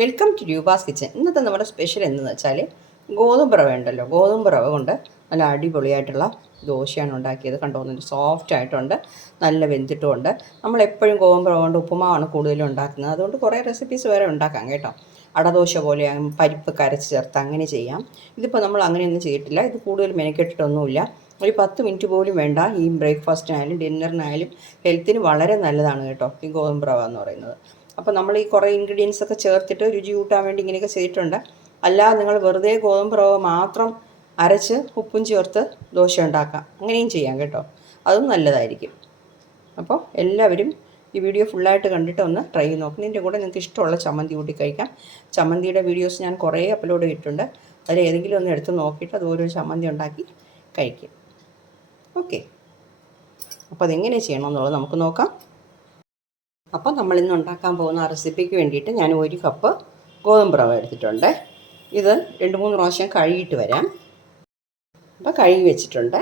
Welcome to Roopa's kitchen ഇന്നത്തെ നമ്മുടെ special എന്തെന്ന് വെച്ചാൽ ഗോതമ്പ് റവ ഉണ്ടല്ലോ. ഗോതമ്പ് റവ കൊണ്ട് നല്ല അടിപൊളിയായിട്ടുള്ള ദോശയാണ് ഉണ്ടാക്കിയത്. കണ്ടോ നല്ല സോഫ്റ്റ് ആയിട്ടുണ്ട്. നല്ല വെന്തിട്ടുമുണ്ട് നമ്മൾ എപ്പോഴും ഗോതമ്പ് റവ കൊണ്ട് ഉപ്പുമാവാണ് കൂടുതലും ഉണ്ടാക്കുന്നത്. അതുകൊണ്ട് കുറേ റെസിപ്പീസ് വേറെ ഉണ്ടാക്കാം കേട്ടോ. അടദോശ പോലെ പരിപ്പ് കരച്ച് ചേർത്ത് അങ്ങനെ ചെയ്യാം. ഇതിപ്പോൾ നമ്മൾ അങ്ങനെയൊന്നും ചെയ്തിട്ടില്ല. ഇത് കൂടുതൽ മെനക്കെട്ടിട്ടൊന്നുമില്ല. ഒരു പത്ത് മിനിറ്റ് പോലും വേണ്ട. ഈ ബ്രേക്ക്ഫാസ്റ്റിനായാലും ഡിന്നറിനായാലും ഹെൽത്തിന് വളരെ നല്ലതാണ് കേട്ടോ ഈ ഗോതമ്പ് റവ എന്ന് പറയുന്നത്. അപ്പോൾ നമ്മൾ ഈ കുറേ ഇൻഗ്രീഡിയൻസ് ഒക്കെ ചേർത്തിട്ട് രുചി കൂട്ടാൻ വേണ്ടി ഇങ്ങനെയൊക്കെ ചെയ്തിട്ടുണ്ട്. അല്ലാതെ നിങ്ങൾ വെറുതെ ഗോതമ്പ് റവ മാത്രം അരച്ച് ഉപ്പും ചേർത്ത് ദോശ ഉണ്ടാക്കാം. അങ്ങനെയും ചെയ്യാം കേട്ടോ. അതും നല്ലതായിരിക്കും. അപ്പോൾ എല്ലാവരും ഈ വീഡിയോ ഫുള്ളായിട്ട് കണ്ടിട്ട് ഒന്ന് ട്രൈ ചെയ്ത് നോക്കും. ഇതിന്റെ കൂടെ നിങ്ങൾക്ക് ഇഷ്ടമുള്ള ചമ്മന്തി കൂട്ടി കഴിക്കാം. ചമ്മന്തിയുടെ വീഡിയോസ് ഞാൻ കുറേ അപ്ലോഡ് ചെയ്തിട്ടുണ്ട്. അതിൽ ഏതെങ്കിലും ഒന്ന് എടുത്ത് നോക്കിയിട്ട് അത് ഓരോ ചമ്മന്തി ഉണ്ടാക്കി കഴിക്കും. ഓക്കെ അപ്പോൾ അതെങ്ങനെ ചെയ്യണമെന്നുള്ളത് നമുക്ക് നോക്കാം. അപ്പോൾ നമ്മൾ ഇന്ന് ഉണ്ടാക്കാൻ പോകുന്ന ആ റെസിപ്പിക്ക് വേണ്ടിയിട്ട് ഞാൻ ഒരു കപ്പ് ഗോതമ്പ് റവ എടുത്തിട്ടുണ്ട്. ഇത് രണ്ട് മൂന്ന് പ്രാവശ്യം കഴുകിയിട്ട് വരാം. അപ്പോൾ കഴുകി വെച്ചിട്ടുണ്ട്.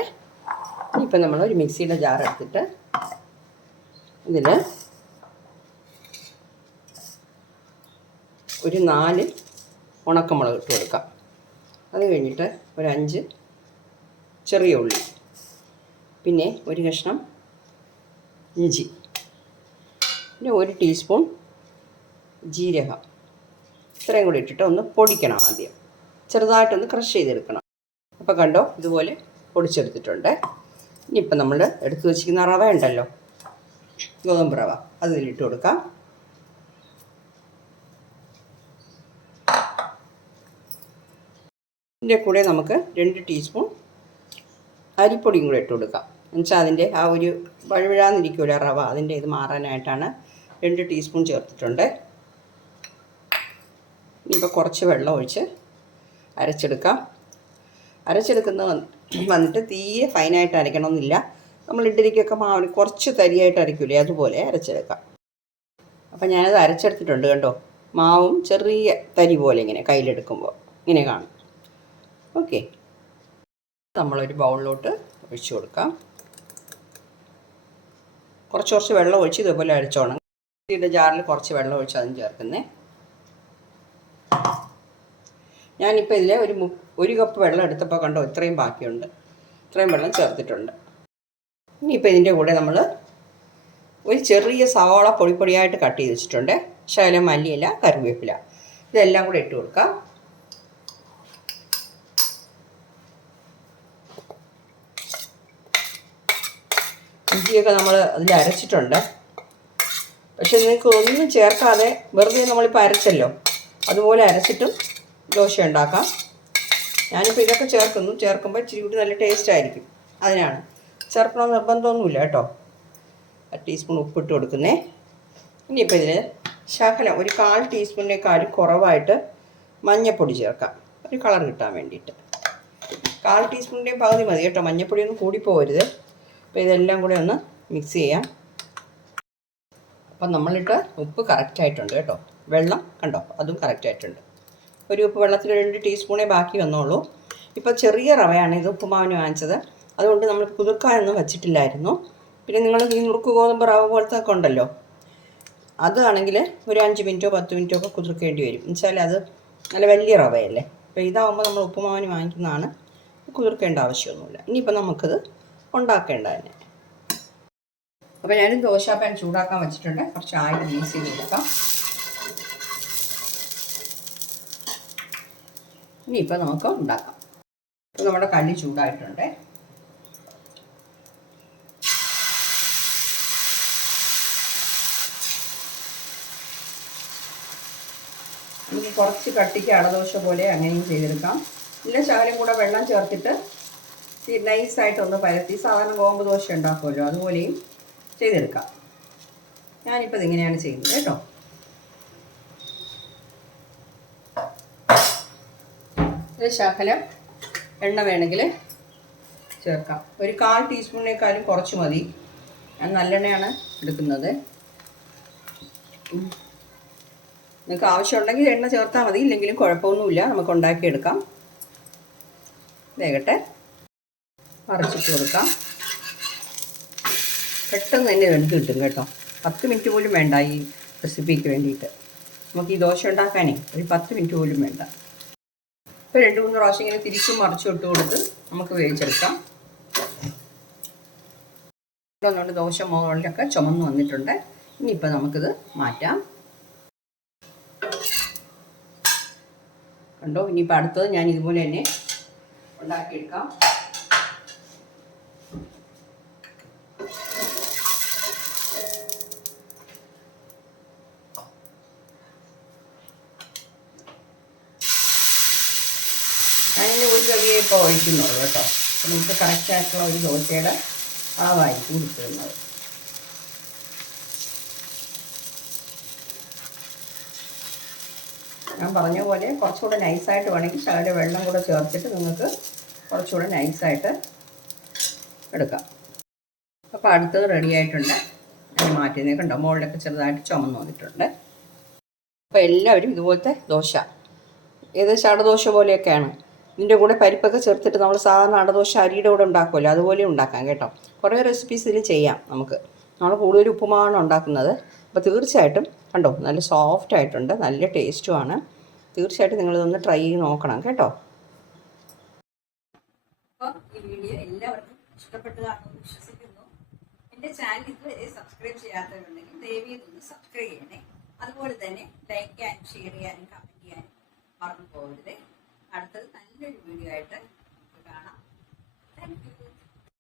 ഇപ്പം നമ്മൾ ഒരു മിക്സിയുടെ ജാർ എടുത്തിട്ട് ഇതിൽ ഒരു നാല് ഉണക്കമുളക് ഇട്ട് കൊടുക്കാം. അത് കഴിഞ്ഞിട്ട് ഒരു അഞ്ച് ചെറിയ ഉള്ളി. പിന്നെ ഒരു കഷ്ണം ഇഞ്ചി. പിന്നെ ഒരു ടീസ്പൂൺ ജീരകം. ഇത്രയും കൂടി ഇട്ടിട്ട് ഒന്ന് പൊടിക്കണം ആദ്യം. ചെറുതായിട്ടൊന്ന് ക്രഷ് ചെയ്തെടുക്കണം. അപ്പോൾ കണ്ടോ ഇതുപോലെ പൊടിച്ചെടുത്തിട്ടുണ്ട്. ഇനിയിപ്പോൾ നമ്മൾ എടുത്തു വച്ചിരിക്കുന്ന റവ ഉണ്ടല്ലോ ഗോതമ്പ് റവ അതിലിട്ട് കൊടുക്കാം. ഇതിന്റെ കൂടെ നമുക്ക് രണ്ട് ടീസ്പൂൺ അരിപ്പൊടിയും കൂടെ ഇട്ട് കൊടുക്കാം. എന്നുവെച്ചാൽ അതിന്റെ ആ ഒരു വഴുവിഴാന്നിരിക്കുമല്ലോ റവ അതിന്റെ ഇത് മാറാനായിട്ടാണ് രണ്ട് ടീസ്പൂൺ ചേർത്തിട്ടുണ്ട്. ഇനിയിപ്പോൾ കുറച്ച് വെള്ളം ഒഴിച്ച് അരച്ചെടുക്കാം. അരച്ചെടുക്കുന്ന വന്നിട്ട് തീയെ ഫൈനായിട്ട് അരയ്ക്കണമെന്നില്ല. നമ്മൾ ഇഡ്ഡലിക്കൊക്കെ മാവിന് കുറച്ച് തരിയായിട്ട് അരയ്ക്കൂലേ അതുപോലെ അരച്ചെടുക്കാം. അപ്പം ഞാനത് അരച്ചെടുത്തിട്ടുണ്ട് കേട്ടോ മാവും ചെറിയ തരി പോലെ ഇങ്ങനെ കയ്യിലെടുക്കുമ്പോൾ ഇങ്ങനെ കാണും. ഓക്കെ. നമ്മളൊരു ബൗളിലോട്ട് ഒഴിച്ചു കൊടുക്കാം. കുറച്ച് കുറച്ച് വെള്ളം ഒഴിച്ച് ഇതുപോലെ അരച്ചോണം. ഇതിന്റെ ജാറിൽ കുറച്ച് വെള്ളം ഒഴിച്ച് അതും ചേർക്കുന്നേ. ഞാനിപ്പോൾ ഇതിൽ ഒരു ഒരു കപ്പ് വെള്ളം എടുത്തപ്പോൾ കണ്ടോ ഇത്രയും ബാക്കിയുണ്ട്. ഇത്രയും വെള്ളം ചേർത്തിട്ടുണ്ട്. ഇനിയിപ്പോൾ ഇതിന്റെ കൂടെ നമ്മൾ ഒരു ചെറിയ സവാള പൊടിപ്പൊടിയായിട്ട് കട്ട് ചെയ്ത് വെച്ചിട്ടുണ്ട്. ശകലം മല്ലിയില കറിവേപ്പില ഇതെല്ലാം കൂടെ ഇട്ട് കൊടുക്കാം. ഇഞ്ചിയൊക്കെ നമ്മൾ അതിൽ അരച്ചിട്ടുണ്ട്. പക്ഷെ നിങ്ങൾക്ക് ഒന്നും ചേർക്കാതെ വെറുതെ നമ്മളിപ്പോൾ അരച്ചല്ലോ. അതുപോലെ അരച്ചിട്ടും ദോശ ഉണ്ടാക്കാം. ഞാനിപ്പോൾ ഇതൊക്കെ ചേർക്കുന്നു. ചേർക്കുമ്പോൾ ഇച്ചിരി കൂടി നല്ല ടേസ്റ്റ് ആയിരിക്കും. അതിനാണ്. ചേർക്കണം നിർബന്ധമൊന്നുമില്ല കേട്ടോ. ടീസ്പൂൺ ഉപ്പിട്ട് കൊടുക്കുന്നേ. ഇനിയിപ്പോൾ ഇതിൽ ശകലം ഒരു കാൽ ടീസ്പൂണിനേക്കാളും കുറവായിട്ട് മഞ്ഞൾപ്പൊടി ചേർക്കാം. ഒരു കളർ കിട്ടാൻ വേണ്ടിയിട്ട്. കാൽ ടീസ്പൂണിന്റെ പകുതി മതി കേട്ടോ. മഞ്ഞൾപ്പൊടി ഒന്നും കൂടിപ്പോകരുത് അപ്പോൾ ഇതെല്ലാം കൂടെ ഒന്ന് മിക്സ് ചെയ്യാം. അപ്പം നമ്മളിട്ട് ഉപ്പ് കറക്റ്റായിട്ടുണ്ട് കേട്ടോ. വെള്ളം കണ്ടോ? അതും കറക്റ്റായിട്ടുണ്ട് ഒരു ഉപ്പ് വെള്ളത്തിൽ രണ്ട് ടീസ്പൂണേ ബാക്കി വന്നോളൂ. ഇപ്പോൾ ചെറിയ റവയാണ് ഇത് ഉപ്പുമാവിന് വാങ്ങിച്ചത്. അതുകൊണ്ട് നമ്മൾ കുതിർക്കാനൊന്നും വെച്ചിട്ടില്ലായിരുന്നു. പിന്നെ നിങ്ങൾ ഈ നുറുക്ക് ഗോതമ്പ് റവ പോലത്തെ ഒക്കെ ഉണ്ടല്ലോ. അതാണെങ്കിൽ ഒരു അഞ്ച് മിനിറ്റോ പത്ത് മിനിറ്റോ ഒക്കെ കുതിർക്കേണ്ടി വരും. എന്നുവെച്ചാൽ അത് നല്ല വലിയ റവയല്ലേ. അപ്പോൾ ഇതാവുമ്പോൾ നമ്മൾ ഉപ്പുമാവിന് വാങ്ങിക്കുന്നതാണ്. കുതിർക്കേണ്ട ആവശ്യമൊന്നുമില്ല. ഇനിയിപ്പോൾ നമുക്കത് ഉണ്ടാക്കേണ്ട തന്നെ. അപ്പോൾ ഞാനും ദോശ പാൻ ചൂടാക്കാൻ വെച്ചിട്ടുണ്ട്. കുറച്ച് ആയിട്ട് യൂസ് ചെയ്ത് കൊടുക്കാം. ഇനിയിപ്പോൾ നമുക്ക് ഉണ്ടാക്കാം. ഇപ്പോൾ നമ്മുടെ കള്ളി ചൂടായിട്ടുണ്ട്. ഇനി കുറച്ച് കട്ടിക്ക് അടദോശ പോലെ അങ്ങനെയും ചെയ്തെടുക്കാം. ഇല്ല ശകലം കൂടെ വെള്ളം ചേർത്തിട്ട് നൈസായിട്ടൊന്ന് പരത്തി. സാധാരണ ഗോമ്പ് ദോശ ഉണ്ടാക്കുമല്ലോ അതുപോലെയും ചെയ്തെടുക്കാം. ഞാനിപ്പോൾ ഇതിങ്ങനെയാണ് ചെയ്യുന്നത് കേട്ടോ. ഇത് ശകലം എണ്ണ വേണമെങ്കിൽ ചേർക്കാം. ഒരു കാൽ ടീസ്പൂണിനേക്കാളും കുറച്ച് മതി. ഞാൻ നല്ലെണ്ണയാണ് എടുക്കുന്നത്. നിങ്ങൾക്ക് ആവശ്യമുണ്ടെങ്കിൽ എണ്ണ ചേർത്താൽ മതി. ഇല്ലെങ്കിലും കുഴപ്പമൊന്നുമില്ല. നമുക്ക് ഉണ്ടാക്കിയെടുക്കാം. വേഗട്ടെ. മറിച്ചിട്ട് കൊടുക്കാം. പെട്ടെന്ന് തന്നെ വെന്ത് കിട്ടും കേട്ടോ. പത്ത് മിനിറ്റ് പോലും വേണ്ട ഈ റെസിപ്പിക്ക് വേണ്ടിയിട്ട്. നമുക്ക് ഈ ദോശ ഉണ്ടാക്കാനേ ഒരു പത്ത് മിനിറ്റ് പോലും വേണ്ട. ഇപ്പോൾ രണ്ട് മൂന്ന് പ്രാവശ്യം ഇങ്ങനെ തിരിച്ചും മറിച്ചും ഇട്ട് കൊടുത്ത് നമുക്ക് വേവിച്ചെടുക്കാം. നമ്മുടെ ദോശ മുകളിലൊക്കെ ചുമന്ന് വന്നിട്ടുണ്ട്. ഇനിയിപ്പോൾ നമുക്കിത് മാറ്റാം. കണ്ടോ? ഇനിയിപ്പോൾ അടുത്തത് ഞാൻ ഇതുപോലെ തന്നെ ഉണ്ടാക്കിയെടുക്കാം. ഇപ്പോൾ ഒഴിക്കുന്നുള്ളൂ കേട്ടോ. അപ്പോൾ നമുക്ക് കറക്റ്റായിട്ടുള്ള ഒരു ദോശയുടെ അളവായിരിക്കും കിട്ടുന്നത്. ഞാൻ പറഞ്ഞ പോലെ കുറച്ചുകൂടെ നൈസായിട്ട് വേണമെങ്കിൽ ശകല വെള്ളം കൂടെ ചേർത്തിട്ട് നിങ്ങൾക്ക് കുറച്ചുകൂടെ നൈസായിട്ട് എടുക്കാം. അപ്പോൾ അടുത്തത് റെഡി ആയിട്ടുണ്ട്. ഞാൻ മാറ്റി കണ്ടോ? മുകളിലൊക്കെ ചെറുതായിട്ട് ചുമന്ന് വന്നിട്ടുണ്ട്. അപ്പോൾ എല്ലാവരും ഇതുപോലത്തെ ദോശ. ഏത് അടദോശ പോലെയൊക്കെയാണ്. ഇതിന്റെ കൂടെ പരിപ്പൊക്കെ ചേർത്തിട്ട് നമ്മൾ സാധാരണ അടദോശ അരിയുടെ കൂടെ ഉണ്ടാക്കുമല്ലോ അതുപോലെ ഉണ്ടാക്കാം കേട്ടോ. കുറേ റെസിപ്പീസ് ചെയ്യാം നമുക്ക്. നമ്മൾ കൂടുതൽ ഉപ്പുമാവാണ് ഉണ്ടാക്കുന്നത്. അപ്പോൾ തീർച്ചയായിട്ടും കണ്ടോ നല്ല സോഫ്റ്റ് ആയിട്ടുണ്ട് നല്ല ടേസ്റ്റുമാണ് തീർച്ചയായിട്ടും നിങ്ങളിതൊന്ന് ട്രൈ ചെയ്ത് നോക്കണം കേട്ടോ. ഈ വീഡിയോ എല്ലാവർക്കും വിശ്വസിക്കുന്നു. ചാനൽ സബ്സ്ക്രൈബ് സബ്സ്ക്രൈബ് ചെയ്യണേ. അതുപോലെ തന്നെ ലൈക്ക് ചെയ്യാനും ഷെയർ ചെയ്യാനും കമന്റ് ചെയ്യാനും മറന്നു പോകരുത്. അടുത്തത് നല്ലൊരു വീഡിയോ ആയിട്ട് കാണാം. Thank you